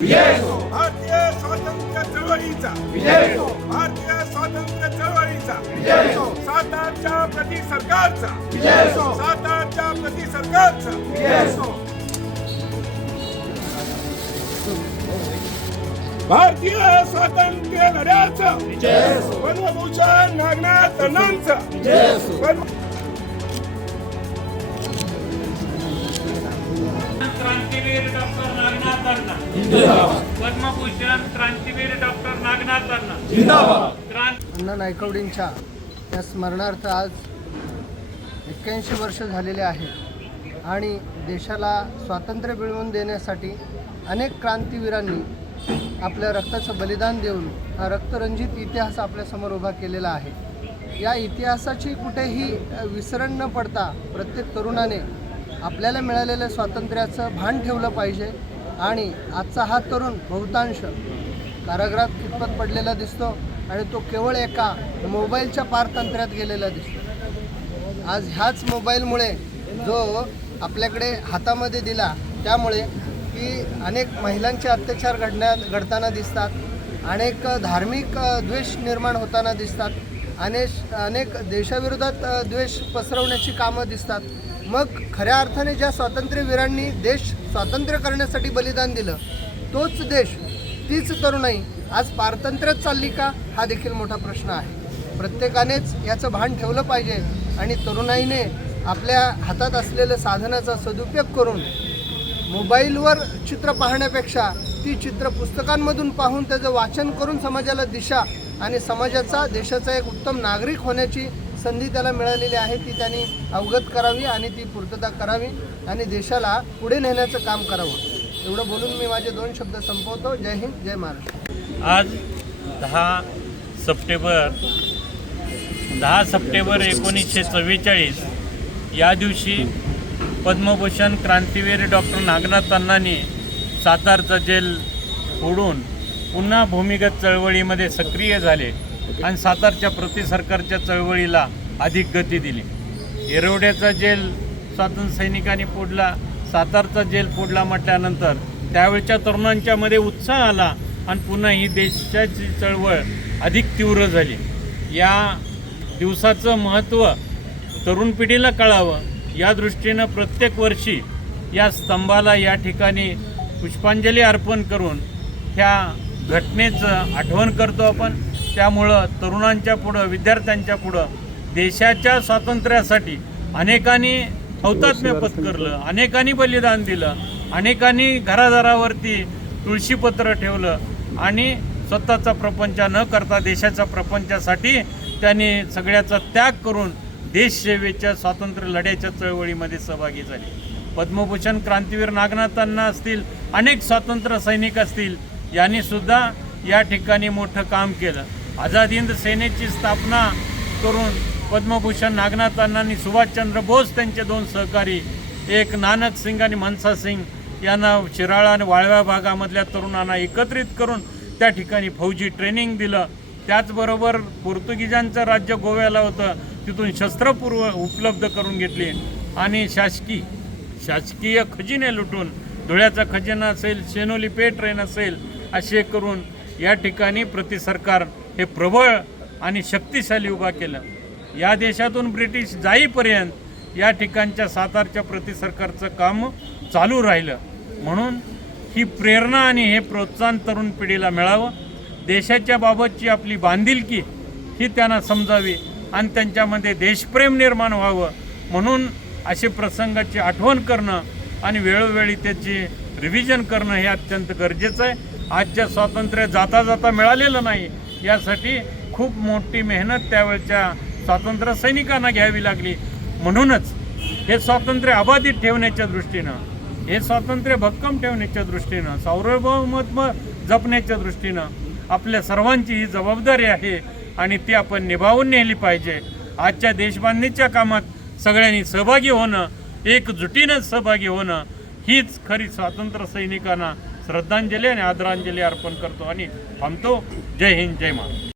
भारतीय स्वातंत्र्य चळवळीचा भारतीय स्वातंत्र्य चळवळीचा सातारच्या प्रति सरकारचा सातारच्या प्रति सरकारचा भारतीय स्वातंत्र्य लढ्याचं पद्मभूषण नागनाथ अण्णांचं क्रांतीवीर डॉक्टर नागनाथांना पद्मभूषण क्रांतीवीर डॉक्टर अण्णा. नायकवडींच्या या स्मरणार्थ आज एक्क्याऐंशी वर्ष झालेले आहेत आणि देशाला स्वातंत्र्य मिळवून देण्यासाठी अनेक क्रांतीवीरांनी आपल्या रक्ताचं बलिदान देऊन हा रक्तरंजित इतिहास आपल्यासमोर उभा केलेला आहे. या इतिहासाची कुठेही विसरण न पडता प्रत्येक तरुणाने आपल्याला मिळालेल्या स्वातंत्र्याचं भान ठेवलं पाहिजे आणि आजचा हा तरुण बहुतांश कारागृहात कितपत पडलेला दिसतो आणि तो केवळ एका मोबाईलच्या पारतंत्र्यात गेलेला दिसतो. आज ह्याच मोबाईलमुळे जो आपल्याकडे हातामध्ये दिला त्यामुळे की अनेक महिलांचे अत्याचार घडण्या घडताना दिसतात अनेक धार्मिक द्वेष निर्माण होताना दिसतात अनेक अनेक देशाविरोधात द्वेष पसरवण्याची कामं दिसतात. मग खऱ्या अर्थाने ज्या स्वातंत्र्यवीरांनी देश स्वातंत्र्य करण्यासाठी बलिदान दिलं तोच देश तीच तरुणाई आज पारतंत्र्यात चालली का हा देखील मोठा प्रश्न आहे. प्रत्येकानेच याचं भान ठेवलं पाहिजे आणि तरुणाईने आपल्या हातात असलेलं साधनाचा सदुपयोग करून मोबाईलवर चित्र पाहण्यापेक्षा ती चित्र पुस्तकांमधून पाहून त्याचं वाचन करून समाजाला दिशा आणि समाजाचा देशाचा एक उत्तम नागरिक होण्याची संधी त्याला मिळालेली आहे ती त्यांनी अवगत करावी आणि ती पूर्तता करावी आणि देशाला पुढे नेण्याचं काम करावं. एवढं बोलून मी माझे दोन शब्द संपवतो. जय हिंद जय महाराष्ट्र. आज दहा सप्टेंबर दहा सप्टेंबर एकोणीसशे चव्वेचाळीस या दिवशी पद्मभूषण क्रांतीवीर डॉक्टर नागनाथ अण्णांनी सातारचा जेल फोडून पुन्हा भूमिगत चळवळीमध्ये सक्रिय झाले. आणि सातारच्या प्रति सरकारच्या चळवळीला अधिक गती दिली. येरवड्याचा जेल स्वातंत्र्य सैनिकांनी फोडला. सातारचा जेल फोडला म्हटल्यानंतर त्यावेळच्या तरुणांच्यामध्ये उत्साह आला आणि पुन्हा ही देशाची चळवळ अधिक तीव्र झाली. या दिवसाचं महत्त्व तरुण पिढीला कळावं. या दृष्टीनं प्रत्येक वर्षी या स्तंभाला या ठिकाणी पुष्पांजली अर्पण करून ह्या घटनेचं आठवण करतो आपण. त्यामुळं तरुणांच्या पुढं विद्यार्थ्यांच्या पुढं देशाच्या स्वातंत्र्यासाठी अनेकांनी हौतात्म्य पत्करलं अनेकांनी बलिदान दिलं अनेकांनी घरादारावरती तुळशीपत्र ठेवलं आणि स्वतःचा प्रपंच न करता देशाच्या प्रपंचासाठी त्यांनी सगळ्याचा त्याग करून देशसेवेच्या स्वातंत्र्य लढ्याच्या चळवळीमध्ये सहभागी झाले. पद्मभूषण क्रांतीवीर नागनाथांना असतील अनेक स्वातंत्र्य सैनिक असतील यांनी सुद्धा या ठिकाणी मोठं काम केलं. आझाद हिंद सेनेची स्थापना करून पद्मभूषण नागनाथ अण्णांनी सुभाषचंद्र बोस त्यांचे दोन सहकारी एक नानक सिंग आणि मनसा सिंग यांना शिराळा आणि वाळव्या भागामधल्या तरुणांना एकत्रित करून त्या ठिकाणी फौजी ट्रेनिंग दिलं. त्याचबरोबर पोर्तुगीजांचं राज्य गोव्याला होतं तिथून शस्त्रपूर्व उपलब्ध करून घेतली. आणि शासकीय शासकीय खजिने लुटून धुळ्याचा खजिना असेल शेनोली पे ट्रेन असेल असे करून या ठिकाणी प्रति सरकार हे प्रबळ आणि शक्तिशाली उभा केलं. या देशातून ब्रिटिश जाईपर्यंत या ठिकाणच्या सातारच्या प्रति सरकारचं काम चालू राहिलं. म्हणून ही प्रेरणा आणि हे प्रोत्साहन तरुण पिढीला मिळावं. देशाच्या बाबतची आपली बांधिलकी ही त्यांना समजावी आणि त्यांच्यामध्ये देशप्रेम निर्माण व्हावं. म्हणून असे प्रसंगाची आठवण करणं आणि वेळोवेळी त्याची रिव्हिजन करणं हे अत्यंत गरजेचं आहे. आजच्या स्वातंत्र्य जाता जाता मिळालेलं नाही. यासाठी खूप मोठी मेहनत त्यावेळच्या स्वातंत्र्य सैनिकांना घ्यावी लागली. म्हणूनच हे स्वातंत्र्य अबाधित ठेवण्याच्या दृष्टीनं हे स्वातंत्र्य भक्कम ठेवण्याच्या दृष्टीनं सार्वभौमत्व जपण्याच्या दृष्टीनं आपल्या सर्वांची ही जबाबदारी आहे आणि ती आपण निभावून नेली पाहिजे. आजच्या देशबांधणीच्या कामात सगळ्यांनी सहभागी होणं एकजुटीनं सहभागी होणं हीच खरी स्वातंत्र्य सैनिकांना श्रद्धांजली आणि आदरांजली अर्पण करतो आणि थांबतो. जय हिंद जय महाराज